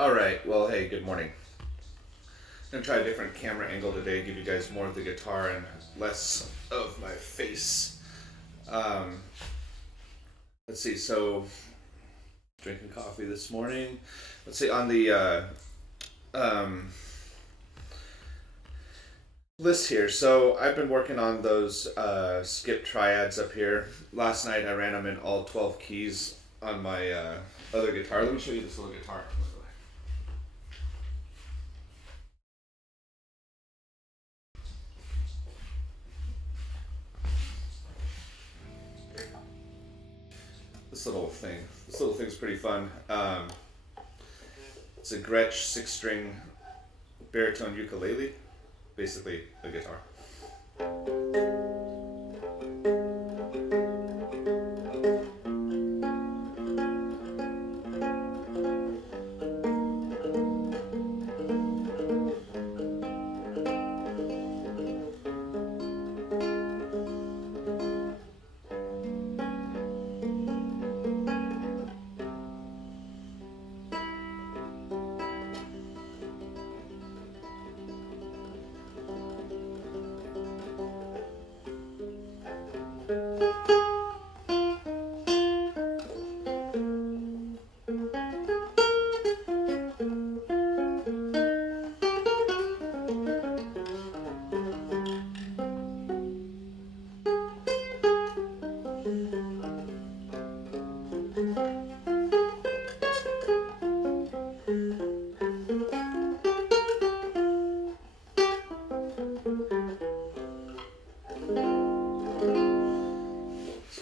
Alright, well, hey, good morning. I'm gonna try a different camera angle today, give you guys more of the guitar and less of my face. Um, let's see, so drinking coffee this morning. Let's see, on the um, list here, so I've been working on those skip triads up here. Last night I ran them in all 12 keys on my other guitar. Let me show you this little guitar. This little thing's pretty fun. It's a Gretsch 6-string baritone ukulele, basically a guitar.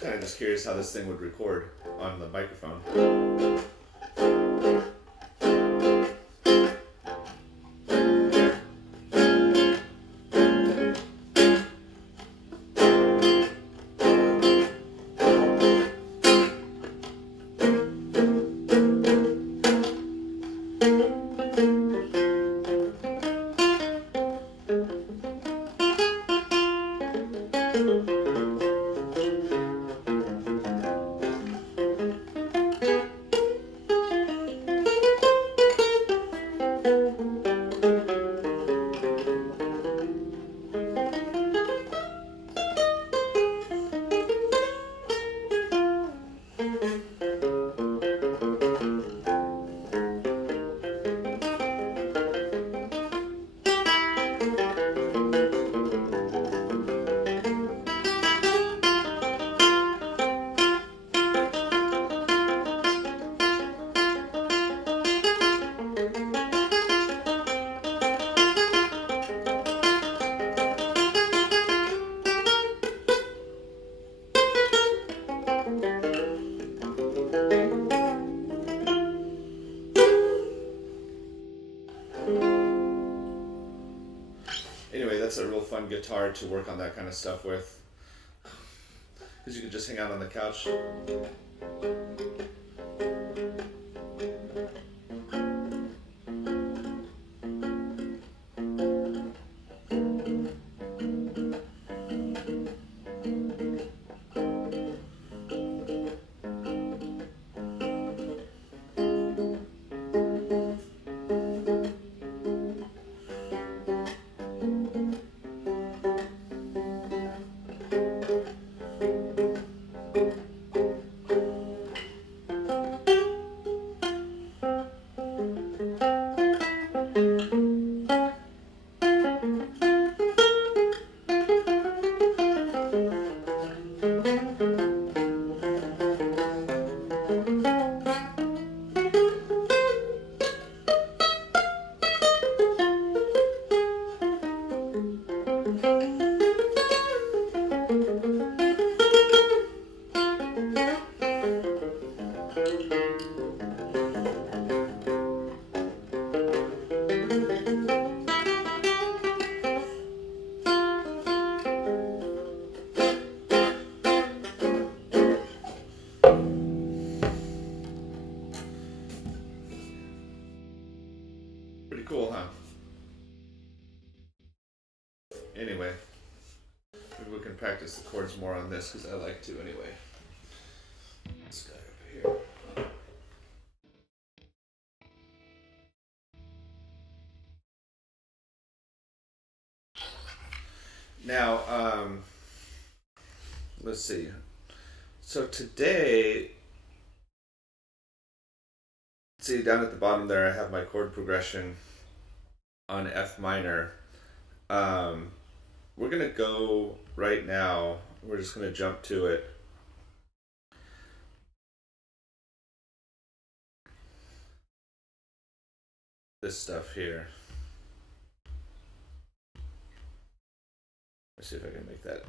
Kind of just curious how this thing would record on the microphone. Anyway, that's a real fun guitar to work on that kind of stuff with, because you can just hang out on the couch. Pretty cool, huh? Anyway, maybe we can practice the chords more on this because I like to anyway. This guy over here. Now, let's see. So today, see down at the bottom there, I have my chord progression on F minor. We're gonna go right now. We're just gonna jump to it. This stuff here. Let's see if I can make that.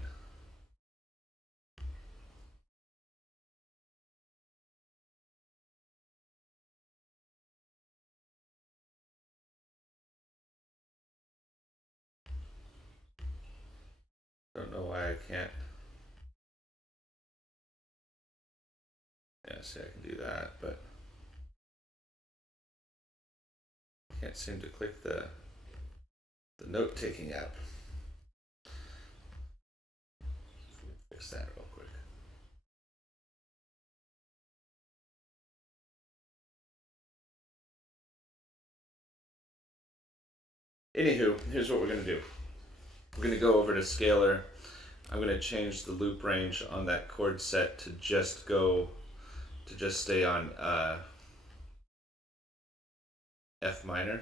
Don't know why I can't. Yeah, see, I can do that, but I can't seem to click the note-taking app. Fix that real quick. Anywho, here's what we're gonna do. We're gonna go over to scalar. I'm gonna change the loop range on that chord set to just stay on F minor.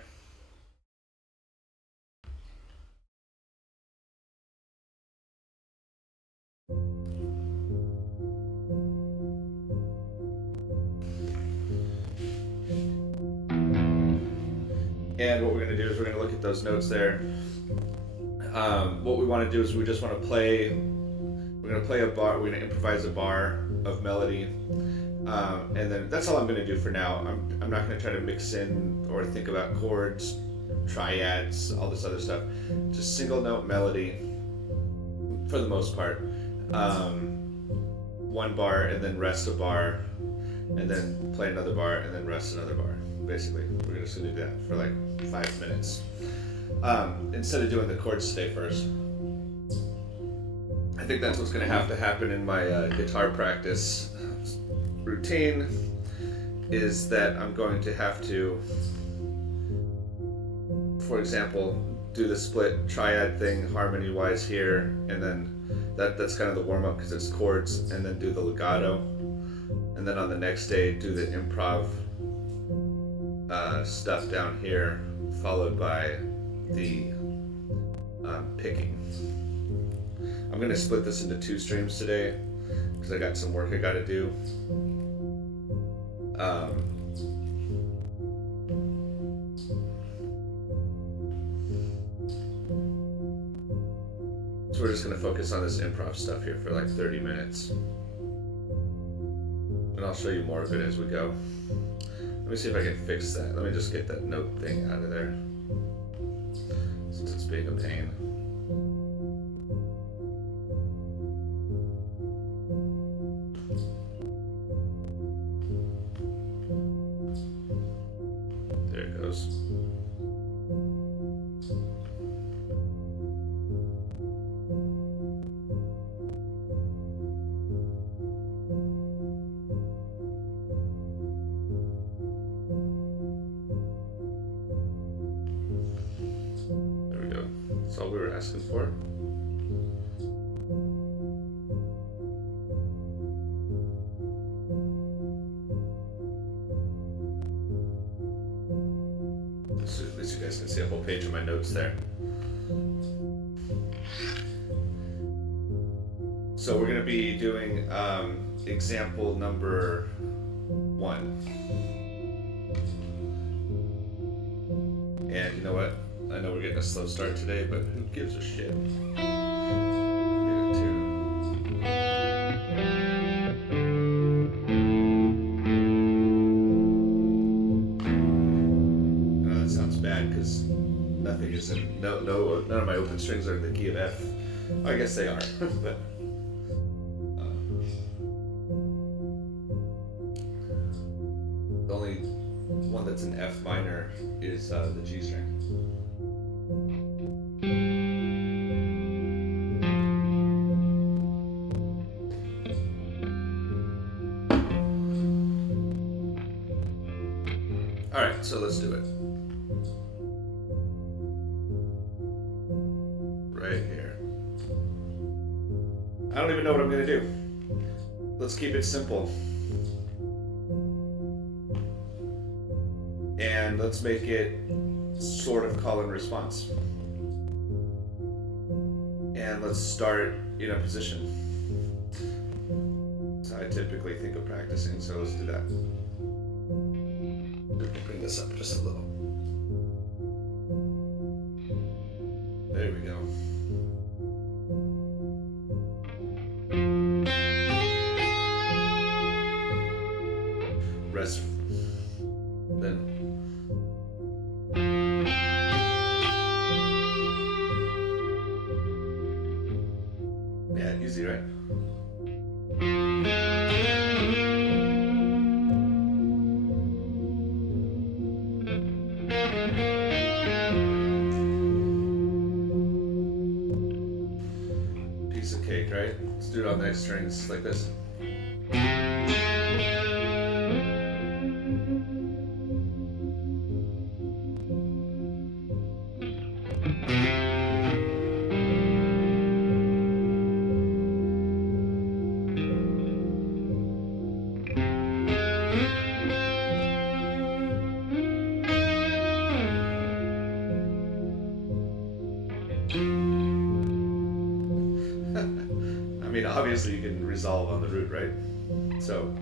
And what we're going to do is we're going to look at those notes there. What we want to do is we just want to play, we're going to play a bar, we're going to improvise a bar of melody. And then that's all I'm going to do for now. I'm not going to try to mix in or think about chords, triads, all this other stuff. Just single note melody for the most part. One bar and then rest a bar, and then play another bar and then rest another bar. Basically, we're just gonna do that for like 5 minutes. Instead of doing the chords today first. I think that's what's gonna have to happen in my guitar practice routine, is that I'm going to have to, for example, do the split triad thing harmony-wise here, and then that's kind of the warm-up because it's chords, and then do the legato, and then on the next day do the improv stuff down here, followed by the picking. I'm going to split this into 2 streams today because I got some work I got to do. So we're just going to focus on this improv stuff here for like 30 minutes. And I'll show you more of it as we go. Let me see if I can fix that. Let me just get that note thing out of there, since it's being a pain. There it goes. That's all we were asking for. So at least you guys can see a whole page of my notes there. So we're going to be doing example number 1. And you know what? I know we're getting a slow start today, but who gives a shit? That sounds bad because nothing is in, none of my open strings are in the key of F. Oh, I guess they are, but the only one that's in F minor is the G string. Alright, so let's do it. Right here. don't even know what I'm going to do. Let's keep it simple. And let's make it sort of call and response. And let's start in a position. That's how I typically think of practicing, so let's do that. Bring this up just a little. There we go. Rest. Then. Yeah, easy, right? Piece of cake, right? Let's do it on the next strings like this. I mean, obviously you can resolve on the root, right? So.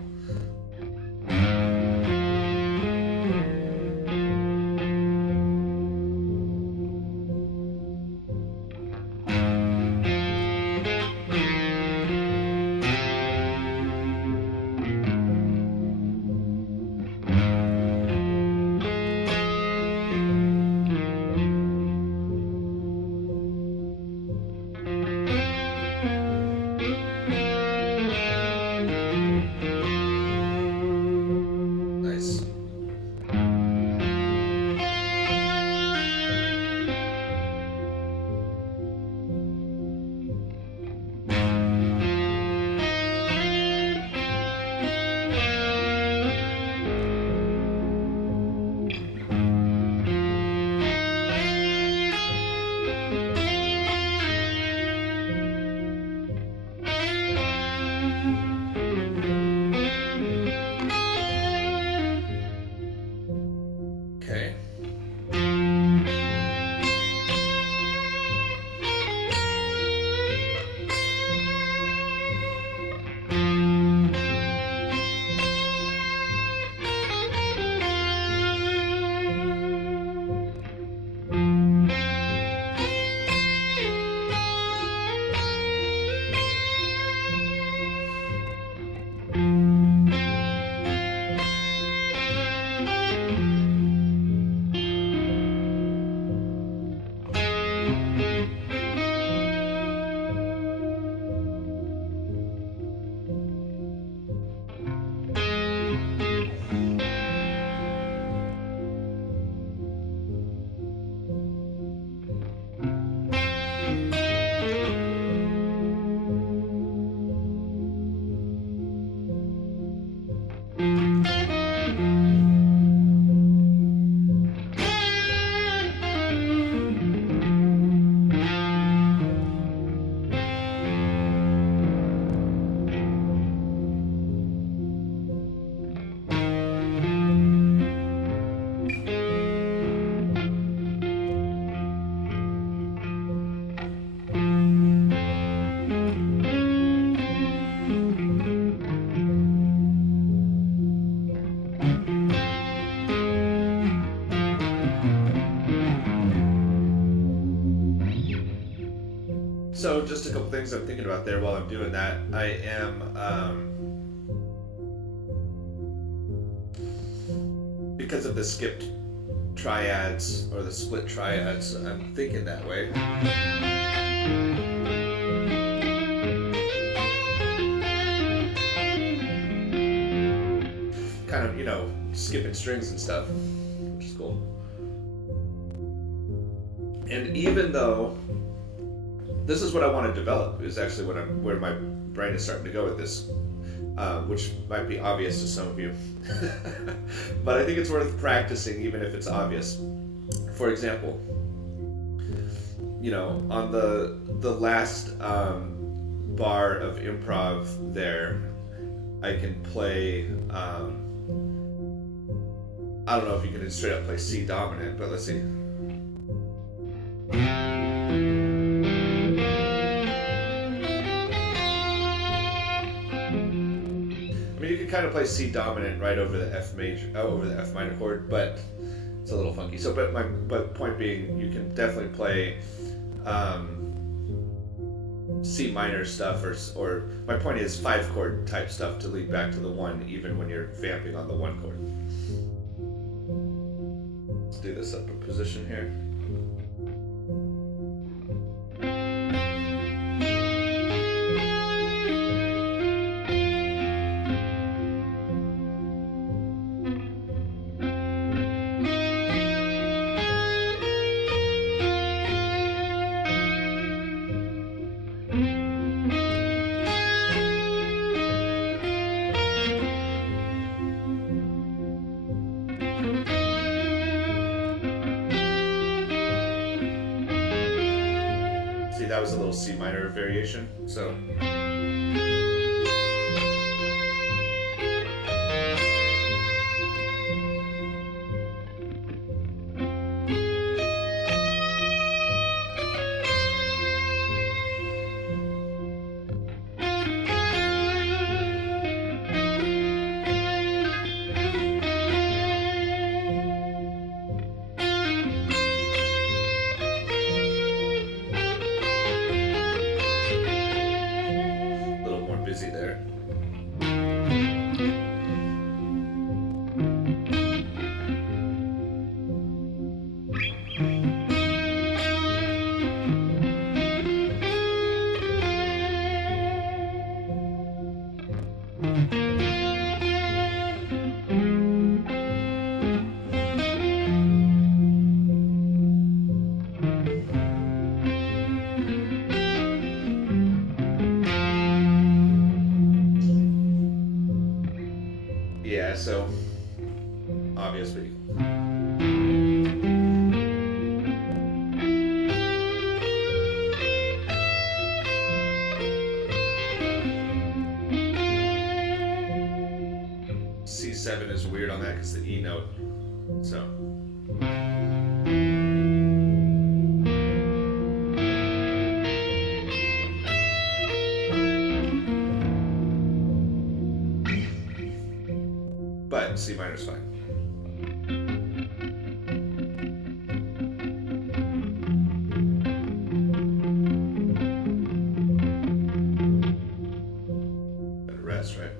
Okay. So just a couple things I'm thinking about there while I'm doing that. I am because of the skipped triads or the split triads, I'm thinking that way. Kind of, you know, skipping strings and stuff, which is cool. And even though this is what I want to develop, is actually where my brain is starting to go with this, which might be obvious to some of you. But I think it's worth practicing even if it's obvious. For example, you know, on the last bar of improv there, I can play, I don't know if you can straight up play C dominant, but let's see. I mean, you can kind of play C dominant right over the F major, over the F minor chord, but it's a little funky. So, but point being, you can definitely play C minor stuff, or my point is 5 chord type stuff to lead back to the 1, even when you're vamping on the 1 chord. Let's do this up in position here. That was a little C minor variation, so. Busy there. Yeah, so obviously. C7 is weird on that because the E note. So. But C minor is fine. Better rest, right?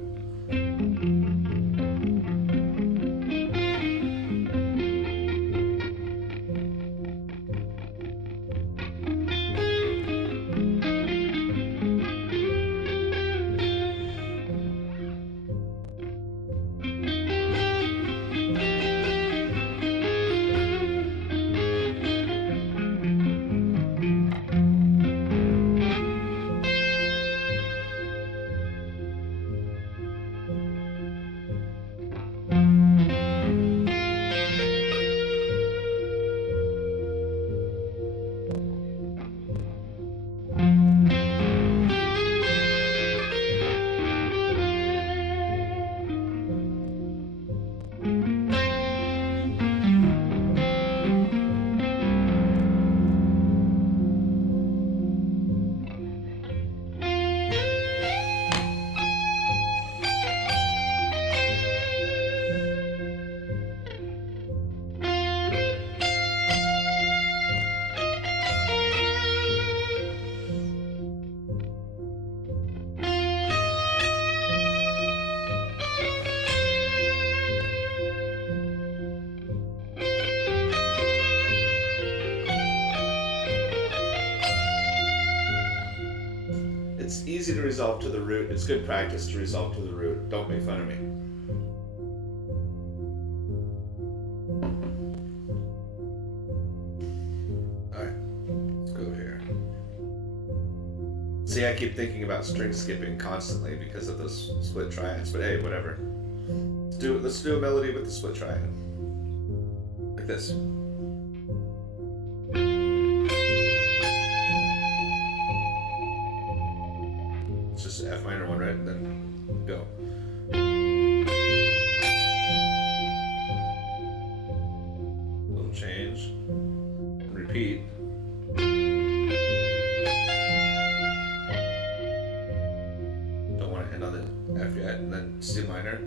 It's easy to resolve to the root. It's good practice to resolve to the root. Don't make fun of me. Alright, let's go here. See, I keep thinking about string skipping constantly because of those split triads, but hey, whatever. Let's do a melody with the split triad. Like this. repeat. Don't want to end on the F yet, and then C minor.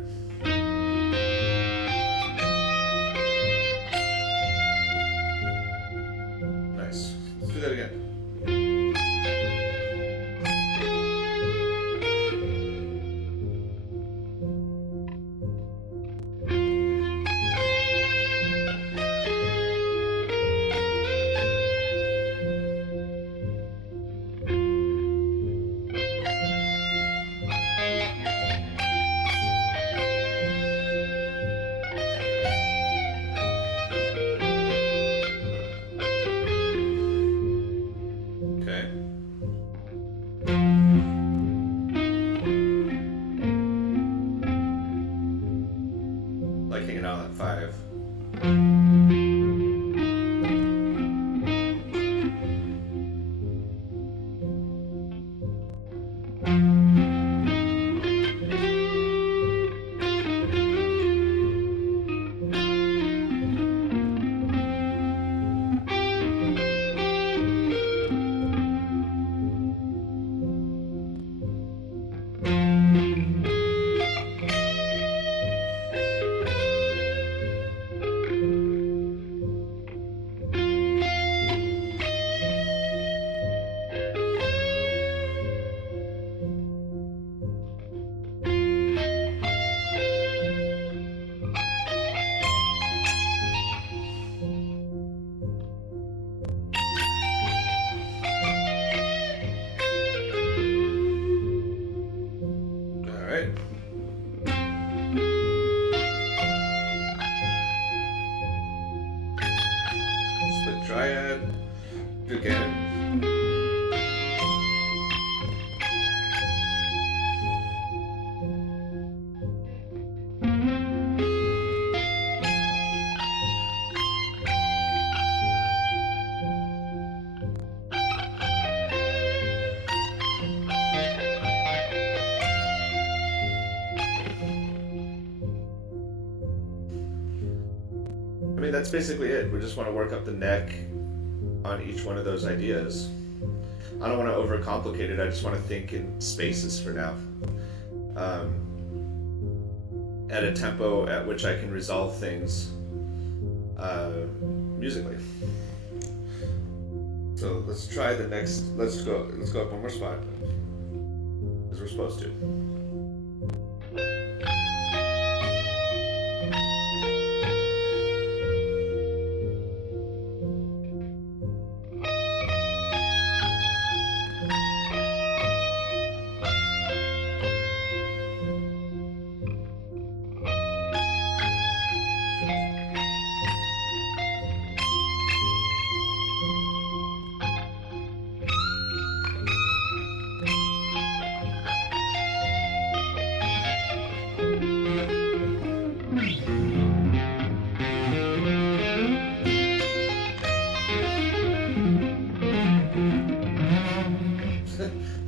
Nice. Let's do that again. Like hanging out at 5. Split triad again. I mean, that's basically it. We just want to work up the neck on each one of those ideas. I don't want to overcomplicate it. I just want to think in spaces for now. At a tempo at which I can resolve things musically. So let's try the next. Let's go up one more spot, as we're supposed to.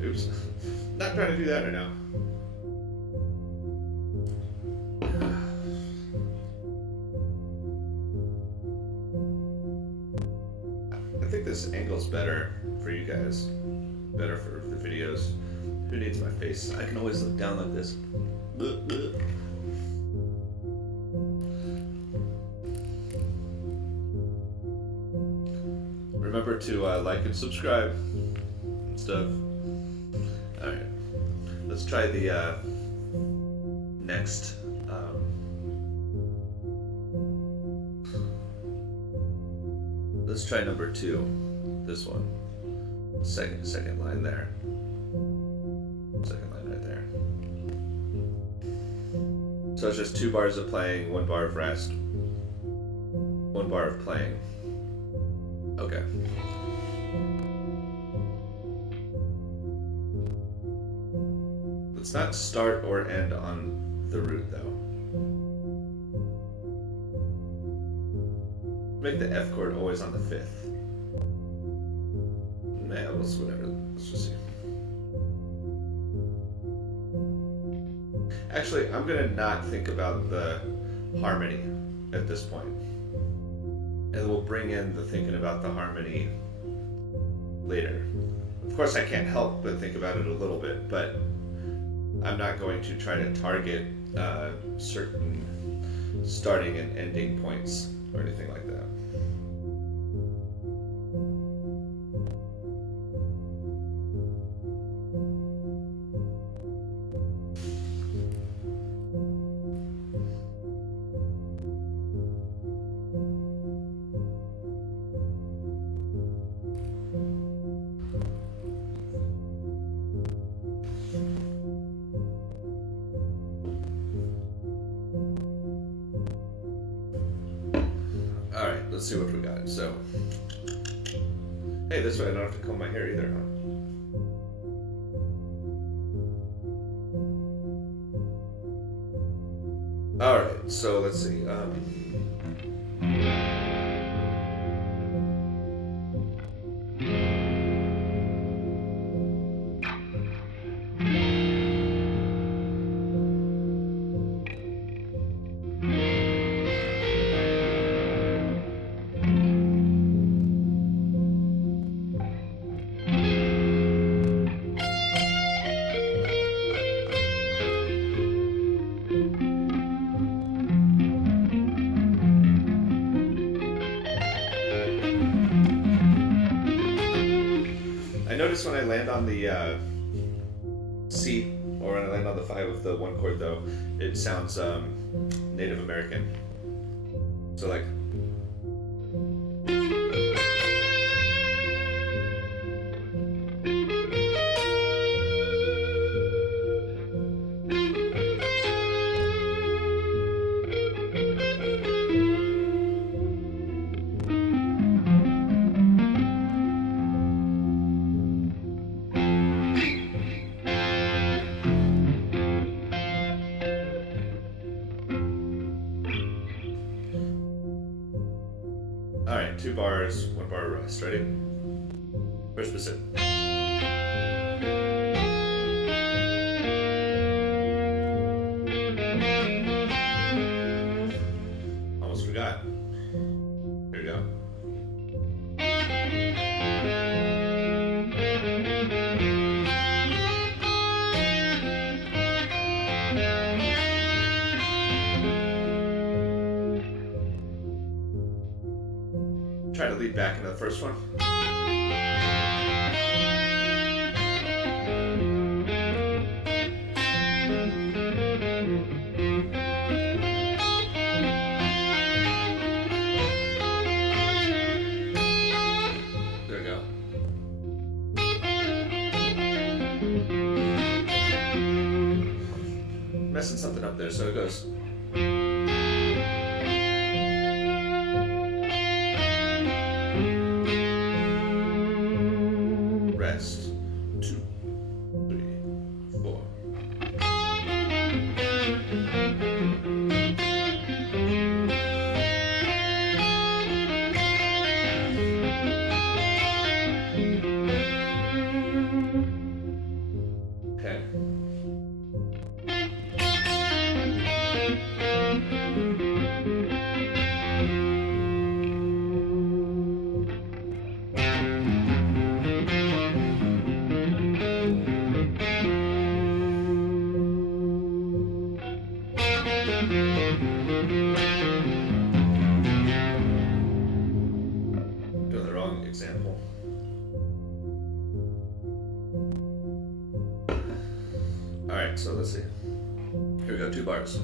Oops. Not trying to do that right now. I think this angle's better for you guys. Better for the videos. Who needs my face? I can always look down like this. Remember to like and subscribe and stuff. Alright, let's try the next let's try number 2, this one. Second line there. Second line right there. So it's just 2 bars of playing, 1 bar of rest, 1 bar of playing. Okay. Let's not start or end on the root though. Make the F chord always on the 5th. Nah, whatever. Let's just see. Actually, I'm gonna not think about the harmony at this point. and we'll bring in the thinking about the harmony later. Of course, I can't help but think about it a little bit, but I'm not going to try to target certain starting and ending points or anything like that. Let's see what we got. So, hey, this way I don't have to comb my hair either, huh? All right, so let's see. Notice when I land on the C, or when I land on the 5 of the 1 chord, though, it sounds Native American. So like. Alright, 2 bars, 1 bar rest. Ready? First percent. Almost forgot. Here we go. Try to lead back into the first one. There we go. Messing something up there, so it goes. Rest. 2, 3, 4. Okay. Doing the wrong example. Alright, so let's see. Here we go, 2 bars.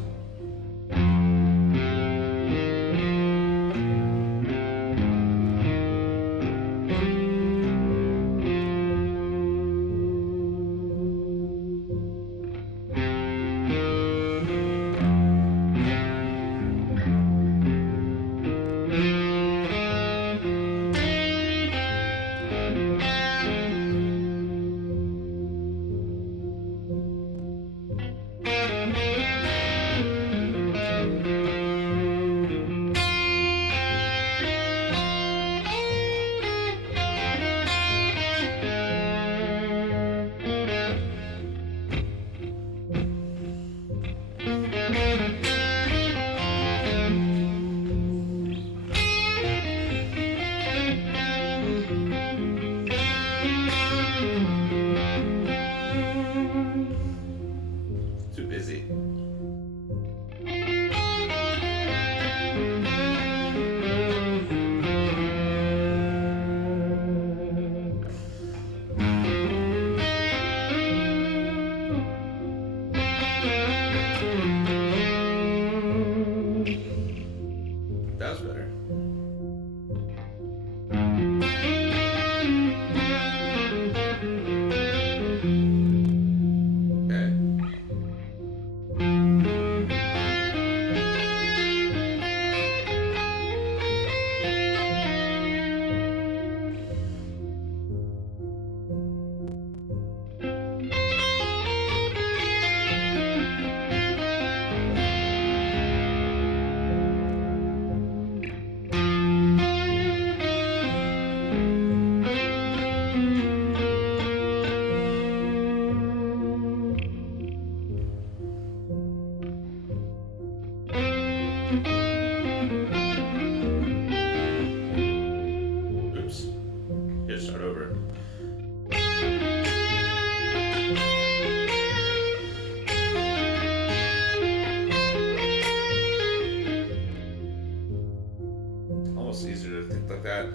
almost easier to think like that.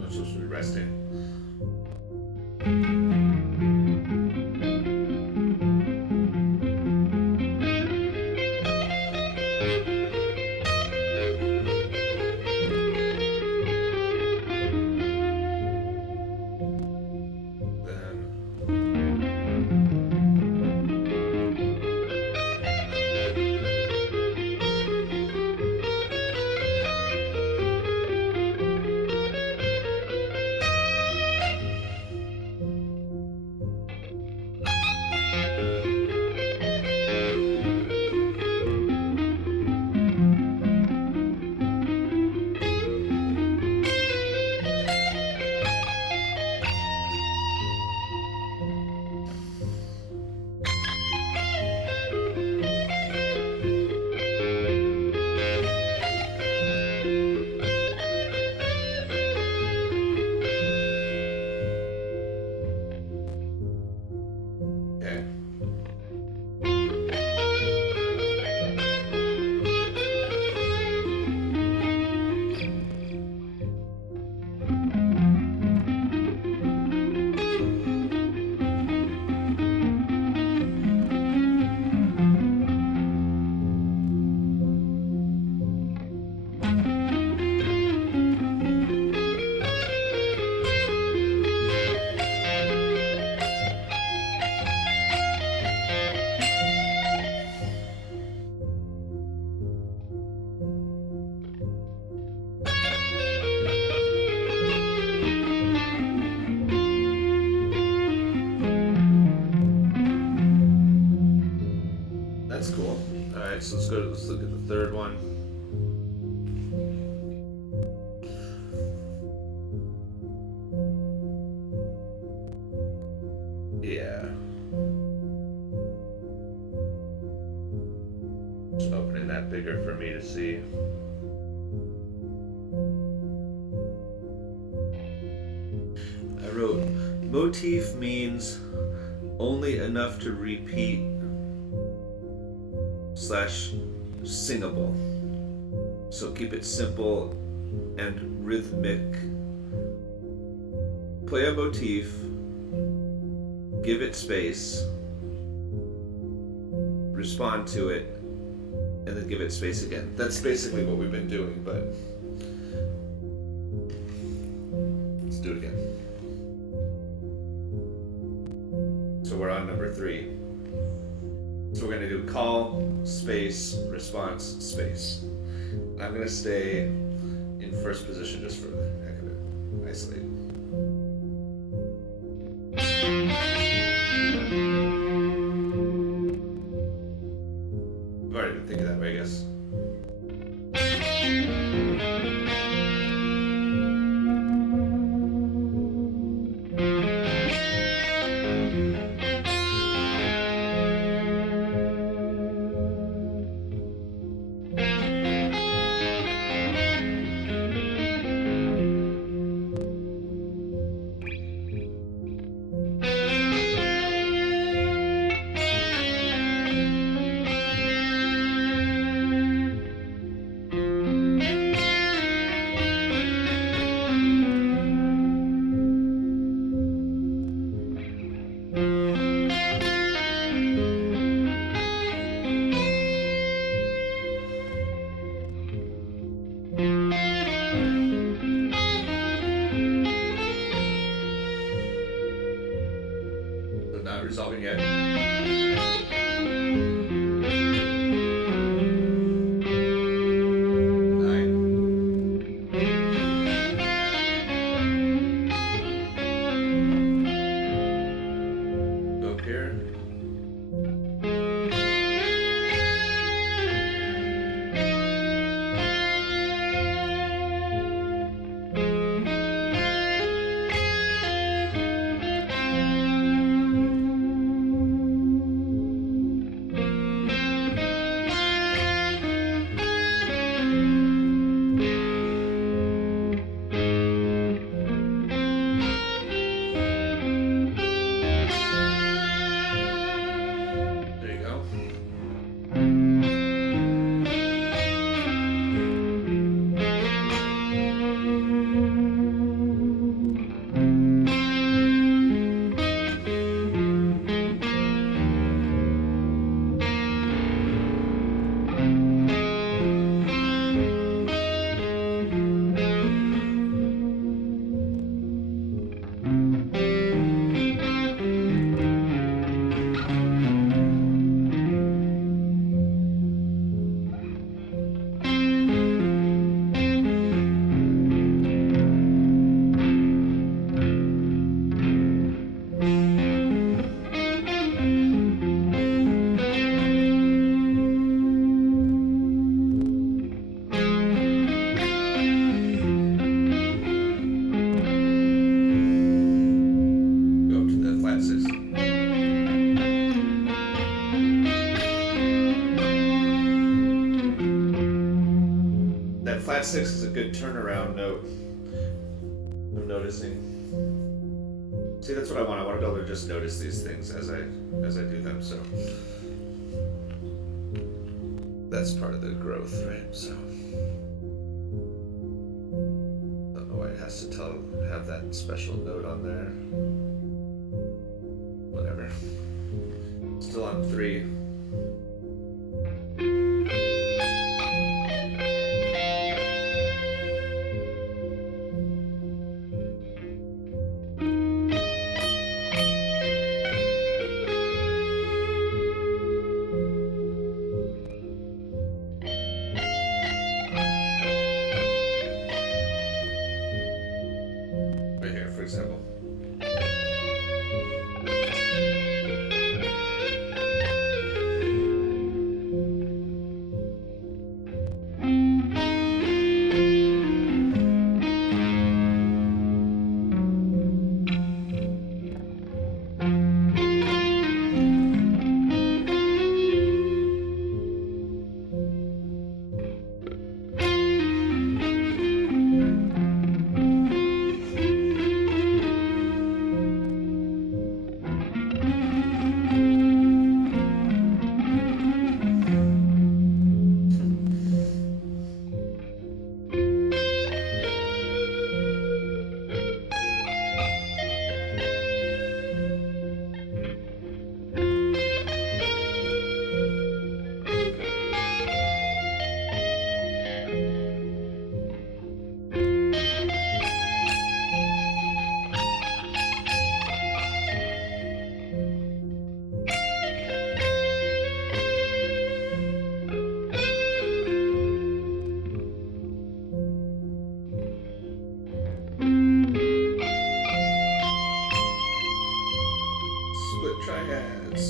I'm supposed to be resting. Okay. That's cool. Alright, so let's look at the third one. Yeah. Just opening that bigger for me to see. I wrote, motif means only enough to repeat / singable. So keep it simple and rhythmic. Play a motif, give it space, respond to it, and then give it space again. That's basically what we've been doing, but let's do it again. So we're on number 3. So we're going to do call, space, response, space. I'm going to stay in first position just for the heck of it. Isolate. I've already been thinking that way, I guess. Not resolving yet. Go up here. that flat six is a good turnaround note. I'm noticing. See, that's what I want. I want to be able to just notice these things as I do them. So that's part of the growth, right? So I don't know why it has to have that special note on there. Whatever. Still on 3. Right here, for example. Split triads.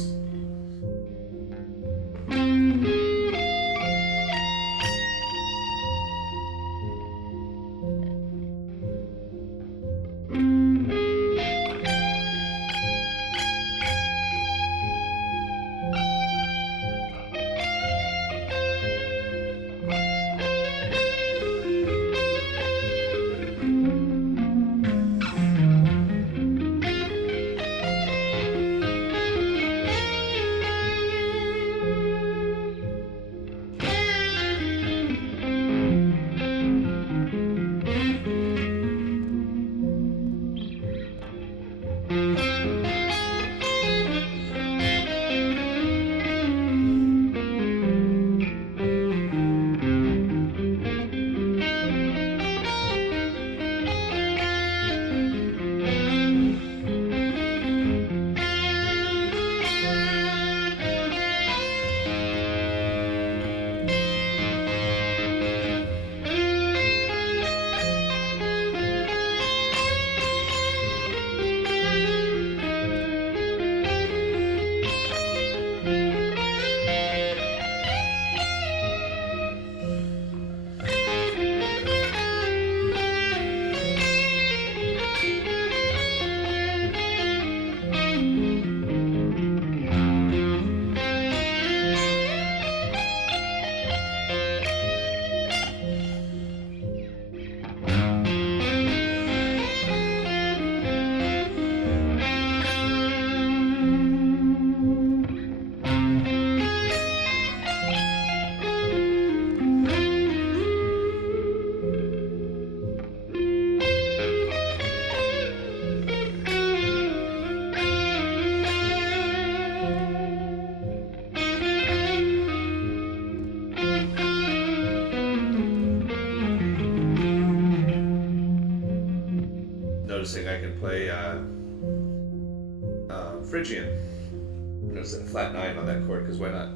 Noticing I can play Phrygian. Notice a flat 9 on that chord, because why not?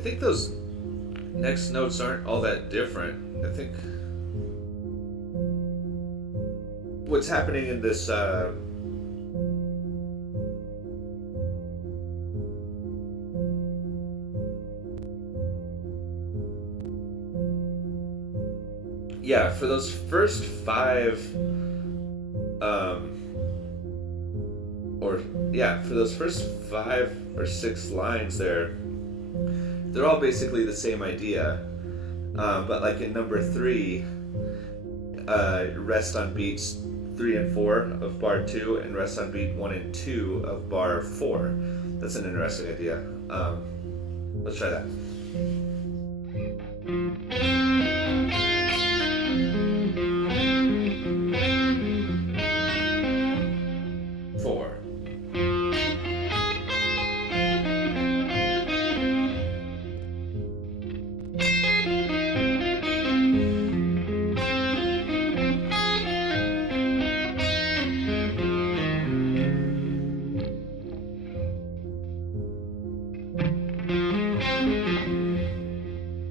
think those next notes aren't all that different. I think what's happening in this yeah, for those first five for those first 5 or 6 lines there, they're all basically the same idea, but like in number 3, rest on beats 3 and 4 of bar 2 and rest on beat 1 and 2 of bar 4. That's an interesting idea. Let's try that. 4.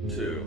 2.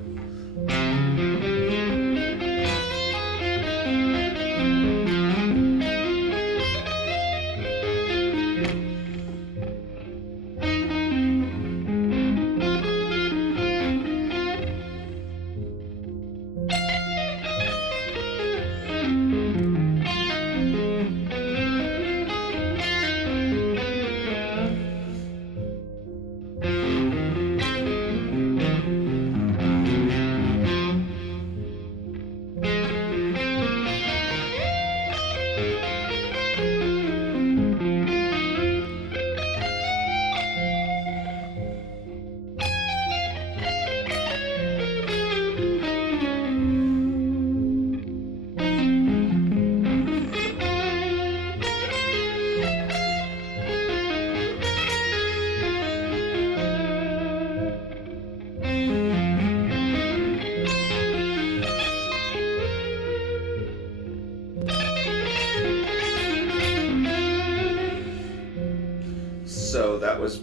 So that was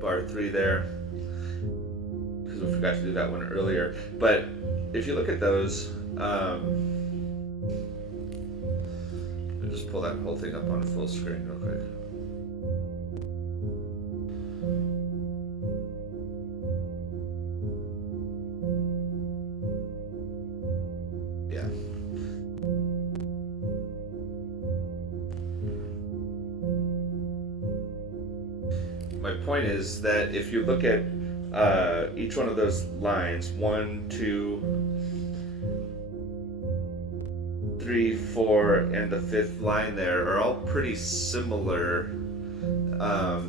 bar 3 there, because we forgot to do that one earlier. But if you look at those, let me just pull that whole thing up on full screen real quick. Yeah. My point is that if you look at each one of those lines, 1, 2, 3, 4, and the 5th line there are all pretty similar.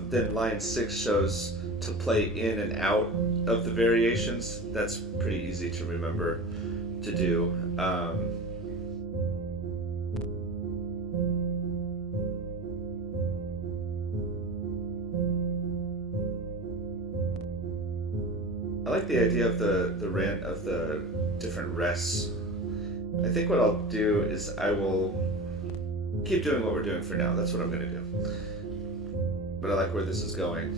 Then line 6 shows to play in and out of the variations. That's pretty easy to remember to do. I like the idea of the different rests. I think what I'll do is I will keep doing what we're doing for now. That's what I'm going to do. But I like where this is going.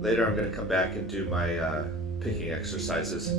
Later I'm going to come back and do my picking exercises.